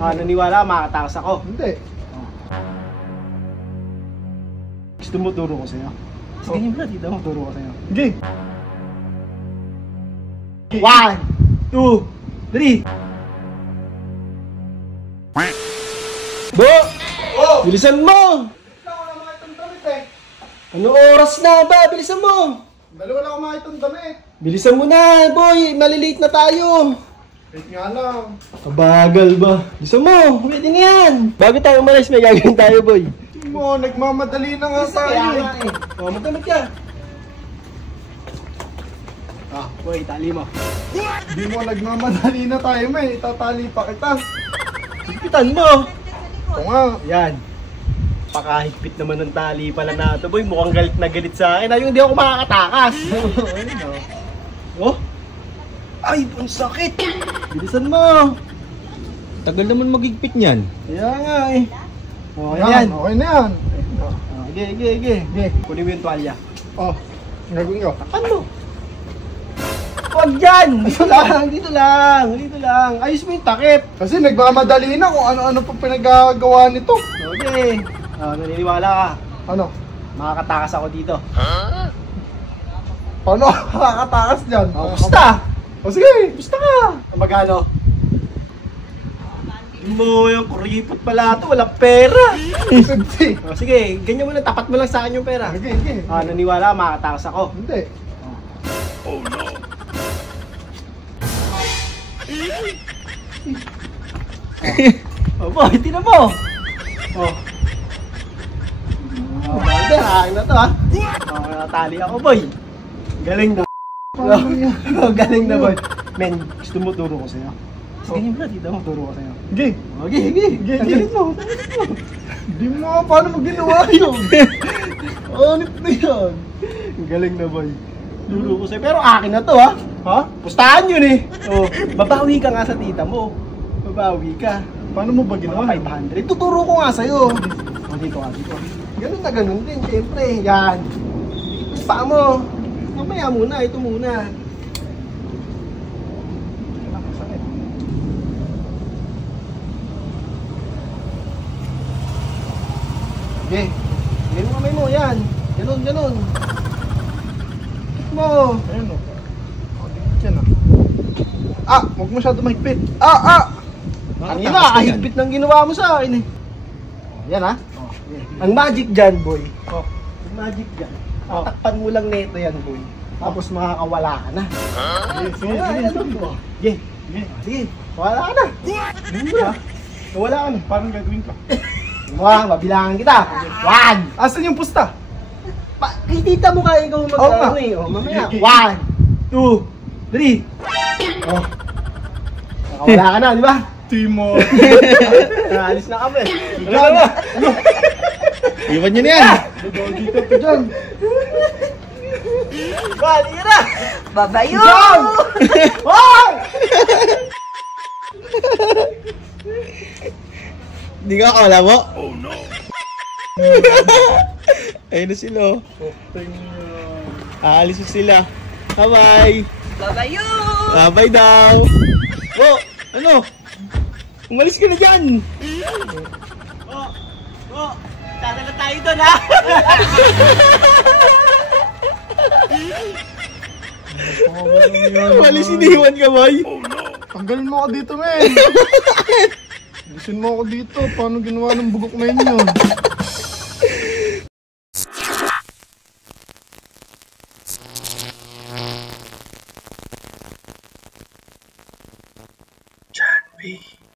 Naniwala ka makakatakas ako. Hindi. Gusto mo turo ko sa'yo? Sige, ganyan ba? Dito mo turo ko sa'yo. Sige. 1, 2, 3. Bo! Oh! Bilisan mo! Wala ko mga itong damit eh. Ano oras na ba? Bilisan mo! Dalawa lang ako mga itong damit. Bilisan mo na, boy! Malilate na tayo! Wait nga lang. Kabagal ba? Bilisan mo! Pwede na yan! Bago tayo umalis, may gagawin tayo, boy. Hindi mo, nagmamadali na nga tayo eh. Oh, magdamit ka! Boy, tali mo. Hindi mo, nagmamadali na tayo may. Itatali pa kita. Higpitan mo! Ito nga. Yan. Pakahigpit naman ng tali pala na ito, boy. Mukhang galit na galit sa akin. Ayun, hindi ako makakatakas. Oh? Ay, ang sakit! Bilisan mo! Tagal naman magigpit niyan. Kaya nga eh. Okay na Yan, yan. okay na yan. Sige. Kunin mo yung tuwalya. Oh, gagawin ko. Takpan mo! Huwag dyan! Dito lang. Ayos mo yung takip. Kasi nagmamadali na kung ano-ano pa pinagagawa nito. Okay. Naniniwala ka. Ano? Makakatakas ako dito. Paano ako makakatakas dyan? Basta! O sige! Basta ka! Magkano? Mo yung kuripot pala ito, walang pera. Sige. Sige, ganyan mo lang, tapat mo lang sa akin yung pera. Sige. Naniwala ka, makakatakas ako. Hindi. Boy, tinan mo! Balde, akin na to ha. Natali ako, boy. Galing na. Paano yan? Galing na, boy. Men, gusto mo turo ko sa'yo? Sige, ganyan ba? Dito mo turo ko sa'yo. Sige. Sige. Tanggalin mo. Hindi mo nga paano mo ginawa yun. Onit na yun. Galing na, boy. Turo ko sa'yo. Pero akin na to, ha? Ha? Pustahan yun eh. Babawi ka nga sa tita mo. Babawi ka. Paano mo ba ginawa? 500. Tuturo ko nga sa'yo. Dito. Ganun na ganun din, syempre. Yan. Dikit pa mo. Mamaya muna, ito muna. Okay. Ganun kamay mo, yan. Ganun. Dikit mo. Ayun o. Dikit yan ah. Huwag masyado mahigpit. Kanina, kahigpit ng ginawa mo sa akin eh. Yan ha. Ang magic dyan, boy. Ang magic dyan. Tatakpan mo lang neto yan, boy. Tapos makakawala ka na. Sige. Wala ka na. Wala ka na. Paano gagawin ka? Mabilangan kita. 1. Asan yung pusta? Kay tita mo kaya ikaw mag-ano eh. Mamaya. 1, 2, 3. Nakawala ka na, di ba? Timo. Alis na kami. Iwan niyo na yan. Dito pa dyan. Bali ka na! Babayo! Hoy! Hindi ka akala mo? Oh no. Ayun na sila. Aalis na sila. Bye-bye. Babayo! Bye-bye daw. Oh, ano? Umalis ka na dyan. Tara na tayo doon ha! Umalis, iniwan ka, boy. Tanggalin mo ako dito, men. Bisin mo ako dito. Paano ginawa ng bugok na yun? John Wayne.